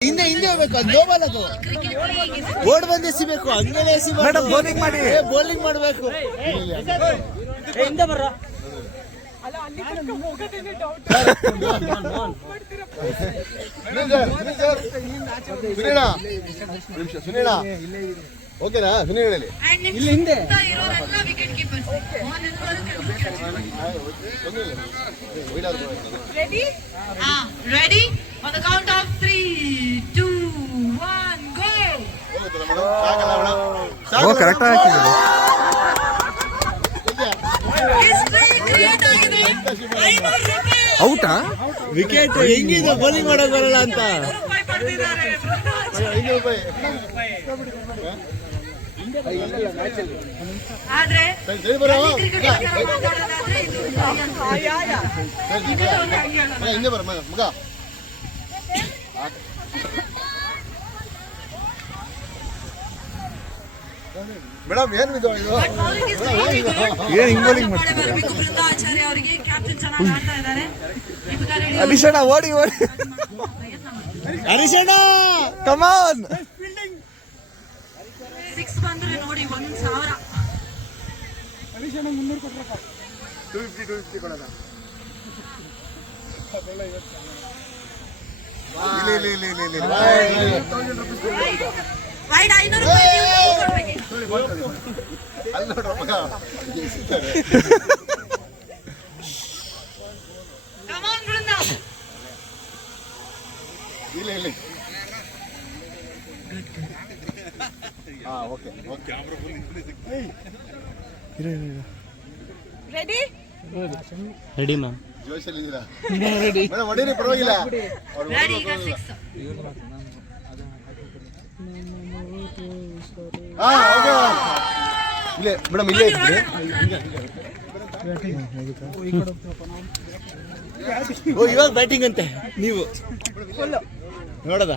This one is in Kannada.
ಹಿಂದೆ ಹಿಂದೆ ಹೋಗ್ಬೇಕು ಅದು ನೋಬಲ್ ಅದು. ಓಡ್ ಬಂದ್ ಎಸಿಬೇಕು ಹಂಗೇನೆ ಎಸಿ ಬೌಲಿಂಗ್ ಮಾಡಿ. ಬೌಲಿಂಗ್ ಮಾಡಬೇಕು. ಸುನೀಣ ನಿಮಿಷ ಸುನೀಣ ಓಕೆನಾ ಸುನೀಣ ಹೇಳಿ. ಇಲ್ಲಿ ಹಿಂದೆ. Ready wicket keepers ready on the count O correct ಹಾಕಿದ್ರು ಕ್ರಿಯೇಟ್ ಆಗಿದೆ ಐನೂರು ರೂಪಾಯಿ ಔಟಾ? ವಿಕೆಟ್ ಹೆಂಗಿದೆ? ಬೌಲಿಂಗ್ ಮಾಡಕ್ ಬರಲ್ಲ ಅಂತ. ಆದ್ರೆ ಹಿಂದೆ ಬರ ಮಗ. ಮೇಡಮ್ ಏನು ಇದು? ಏನು ಹಿಂಗೋಲಿಂಗ್ bowling is ಏನ್ ಹಿಂಗ್ bowling ಮಾಡಿ ಬರ್ಬೇಕು ಬೃಂದಾಚಾರ್ಯ ಅವರಿಗೆ ಕ್ಯಾಪ್ಟನ್ ಚೆನ್ನಾಗಿ ಆಡ್ತಾ ಇದ್ದಾರೆ. ಓಡಿ ಓಡಿ. ಹರೀಶಣ್ಣ ಕಮಾನ್ ಸಿಕ್ಸ್ ಬಂದ್ರೆ ನೋಡಿ ಒಂದ್ ಸಾವಿರ. ಟೂ ಫಿಫ್ಟಿ ಟೂ ಫಿಫ್ಟಿ ಕೊಡೋಣ ಇಲ್ಲಿ ಇಲ್ಲಿ ಇಲ್ಲಿ ಇಲ್ಲಿ ಇಲ್ಲಿ ಇಲ್ಲಿ ಇಲ್ಲ. ಹಾ ಓಕೆ ಓಕೆ ರೆಡಿ ಮ್ಯಾಮ್ ಜೋಶಲ್ಲಿದ್ದೀರಾ ರೆಡಿ ಮೇಡಮ್ ಹೊಡೀರಿ ಪರವಾಗಿಲ್ಲ. ಹಾ ಓಕೆ ಇಲ್ಲೇ ಮೇಡಮ್ ಇಲ್ಲೇ ಇದ್ರಿ. ಓ ಇವಾಗ ಬ್ಯಾಟಿಂಗ್ ಅಂತೆ ನೀವು. ನೋಡದ?